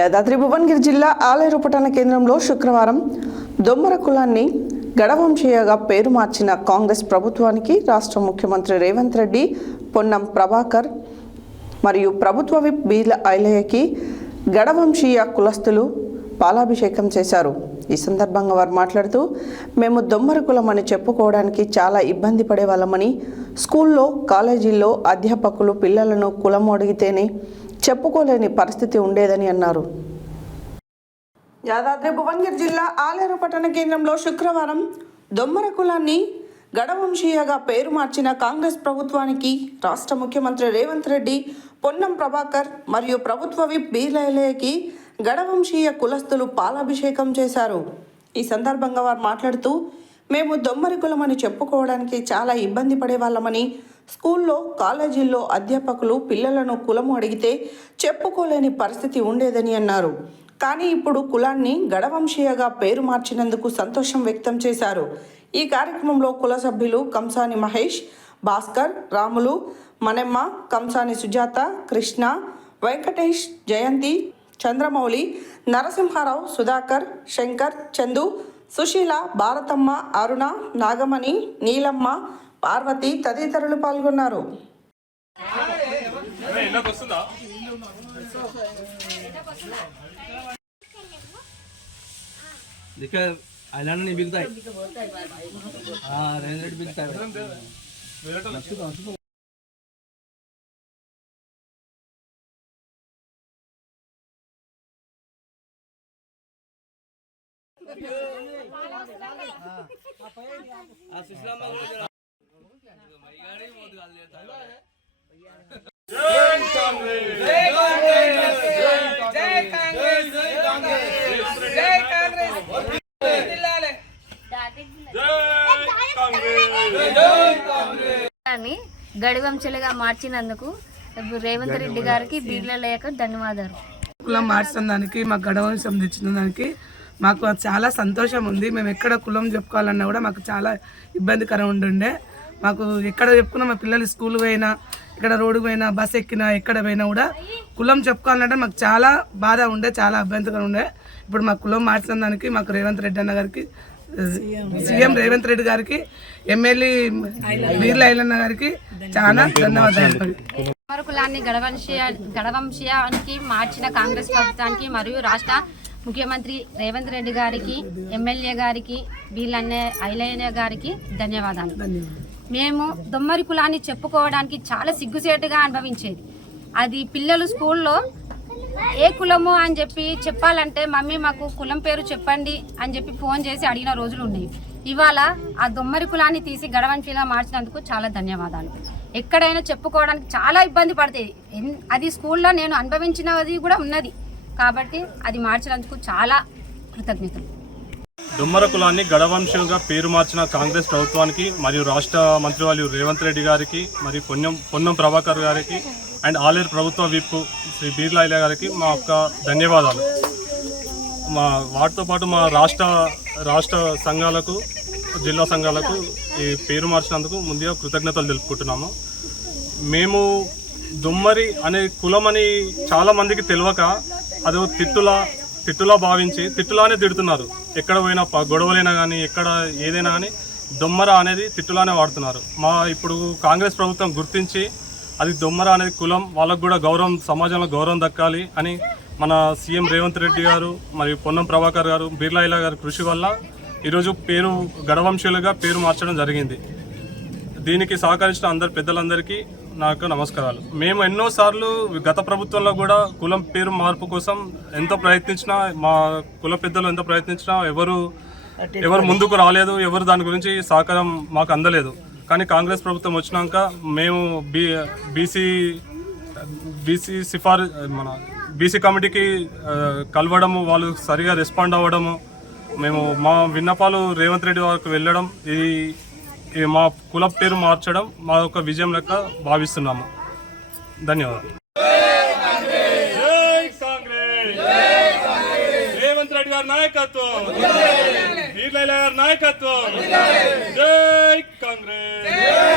యాదాద్రి భువనగిరి జిల్లా ఆలేరు పట్టణ కేంద్రంలో శుక్రవారం దొమ్మర కులాన్ని గడవంశీయగా పేరు మార్చిన కాంగ్రెస్ ప్రభుత్వానికి రాష్ట్ర ముఖ్యమంత్రి రేవంత్ రెడ్డి, పొన్నం ప్రభాకర్ మరియు ప్రభుత్వ విప్ బీర్ల ఐలయ్యకి గడవంశీయ కులస్తులు పాలాభిషేకం చేశారు. ఈ సందర్భంగా వారు మాట్లాడుతూ, మేము దొమ్మర కులం అని చెప్పుకోవడానికి చాలా ఇబ్బంది పడేవాళ్ళమని, స్కూల్లో కాలేజీల్లో అధ్యాపకులు పిల్లలను కులం అడిగితేనే చెప్పుకోలేని పరిస్థితి ఉండేదని అన్నారు. యాదాద్రి భువనగిరి జిల్లా ఆలేరు పట్టణ కేంద్రంలో శుక్రవారం దొమ్మర కులాన్ని గడవంశీయగా పేరు మార్చిన కాంగ్రెస్ ప్రభుత్వానికి రాష్ట్ర ముఖ్యమంత్రి రేవంత్ రెడ్డి, పొన్నం ప్రభాకర్ మరియు ప్రభుత్వ విప్ బీర్ల ఐలయ్యకి గడవంశీయ కులస్తులు పాలాభిషేకం చేశారు. ఈ సందర్భంగా వారు మాట్లాడుతూ, మేము దొమ్మరి కులం అని చెప్పుకోవడానికి చాలా ఇబ్బంది పడేవాళ్ళమని, స్కూల్లో కాలేజీల్లో అధ్యాపకులు పిల్లలను కులము అడిగితే చెప్పుకోలేని పరిస్థితి ఉండేదని అన్నారు. కానీ ఇప్పుడు కులాన్ని గడవంశీయగా పేరు మార్చినందుకు సంతోషం వ్యక్తం చేశారు. ఈ కార్యక్రమంలో కుల సభ్యులు కంసాని మహేష్, భాస్కర్, రాములు, మనెమ్మ, కంసాని సుజాత, కృష్ణ, వెంకటేష్, జయంతి, చంద్రమౌళి, నరసింహారావు, సుధాకర్, శంకర్, చందు, సుశీల, భారతమ్మ, అరుణ, నాగమణి, నీలమ్మ, పార్వతి తదితరులు పాల్గొన్నారు. గడివంశలుగా మార్చినందుకు రేవంత్ రెడ్డి గారికి, బీర్ల ఐలయ్యకి ధన్యవాదాలు. కులం మార్చిన దానికి, మాకు గడవంశం తెచ్చిన దానికి మాకు చాలా సంతోషం ఉంది. మేము ఎక్కడ కులం చెప్పుకోవాలన్నా కూడా మాకు చాలా ఇబ్బందికరం ఉంటుండే. మాకు ఎక్కడ చెప్పుకున్నా, మా పిల్లలు స్కూల్ పోయినా, ఇక్కడ రోడ్డు పోయినా, బస్ ఎక్కినా, ఎక్కడ పోయినా కూడా కులం చెప్పుకోవాలంటే మాకు చాలా బాధ ఉండే, చాలా అభ్యంతరం ఉండే. ఇప్పుడు మా కులం మార్చిన దానికి మాకు రేవంత్ రెడ్డి అన్న గారికి, సీఎం రేవంత్ రెడ్డి గారికి, ఎమ్మెల్యే బీర్ల ఐలయ్య గారికి చాలా ధన్యవాదాలు. దొమ్మర కులాన్ని గడవంశీయానికి మార్చిన కాంగ్రెస్ ప్రభుత్వానికి మరియు రాష్ట్ర ముఖ్యమంత్రి రేవంత్ రెడ్డి గారికి, ఎమ్మెల్యే గారికి, బీర్ల ఐలయ్య గారికి ధన్యవాదాలు. మేము దొమ్మరి కులాన్ని చెప్పుకోవడానికి చాలా సిగ్గుసేటుగా అనుభవించేది. అది పిల్లలు స్కూల్లో ఏ కులము అని చెప్పి చెప్పాలంటే, మమ్మీ మాకు కులం పేరు చెప్పండి అని చెప్పి ఫోన్ చేసి అడిగిన రోజులు ఉన్నాయి. ఇవాళ ఆ దొమ్మరి కులాన్ని తీసి గడవంశీలా మార్చినందుకు చాలా ధన్యవాదాలు. ఎక్కడైనా చెప్పుకోవడానికి చాలా ఇబ్బంది పడుతుంది. అది స్కూల్లో నేను అనుభవించినది కూడా ఉన్నది కాబట్టి అది మార్చినందుకు చాలా కృతజ్ఞతలు. దొమ్మర కులాన్ని గడవంశంగా పేరు మార్చిన కాంగ్రెస్ ప్రభుత్వానికి మరియు రాష్ట్ర మంత్రివర్యులు రేవంత్ రెడ్డి గారికి, మరియు పొన్నం ప్రభాకర్ గారికి అండ్ ఆలేరు ప్రభుత్వ విప్ శ్రీ బీర్ల ఐలయ్య గారికి మా యొక్క ధన్యవాదాలు. వాటితో పాటు మా రాష్ట్ర సంఘాలకు, జిల్లా సంఘాలకు ఈ పేరు మార్చినందుకు ముందుగా కృతజ్ఞతలు తెలుపుకుంటున్నాము. మేము దొమ్మరి అనే కులం అని చాలామందికి తెలియక అదో తిట్టులా భావించి తిట్టులానే తిడుతున్నారు. ఎక్కడ పోయినా గొడవలైనా కానీ, ఎక్కడ ఏదైనా కానీ దొమ్మర అనేది తిట్టులానే వాడుతున్నారు. ఇప్పుడు కాంగ్రెస్ ప్రభుత్వం గుర్తించి అది దొమ్మర అనేది కులం, వాళ్ళకు కూడా గౌరవం, సమాజంలో గౌరవం దక్కాలి అని మన సీఎం రేవంత్ రెడ్డి గారు మరియు పొన్నం ప్రభాకర్ గారు, బీర్ల ఐలయ్య గారి కృషి వల్ల ఈరోజు పేరు గడవంశీయులుగా పేరు మార్చడం జరిగింది. దీనికి సహకరించిన అందరు పెద్దలందరికీ నాకు నమస్కారాలు. మేము ఎన్నోసార్లు గత ప్రభుత్వంలో కూడా కులం పేరు మార్పు కోసం ఎంతో ప్రయత్నించినా, మా కుల పెద్దలు ఎంతో ప్రయత్నించినా ఎవరు ముందుకు రాలేదు, ఎవరు దాని గురించి సహకారం మాకు అందలేదు. కానీ కాంగ్రెస్ ప్రభుత్వం వచ్చినాక మేము బీసీ కమిటీకి కలవడము, వాళ్ళు సరిగా రెస్పాండ్ అవ్వడము, మేము మా విన్నపాలు రేవంత్ రెడ్డి వారికి వెళ్ళడం, ఇది మా కుల పేరు మార్చడం మా యొక్క విజయం లెక్క భావిస్తున్నాము. ధన్యవాదాలు. రేవంత్ రెడ్డి గారి నాయకత్వం, బీర్ల ఐలయ్య గారి నాయకత్వం. జై కాంగ్రెస్.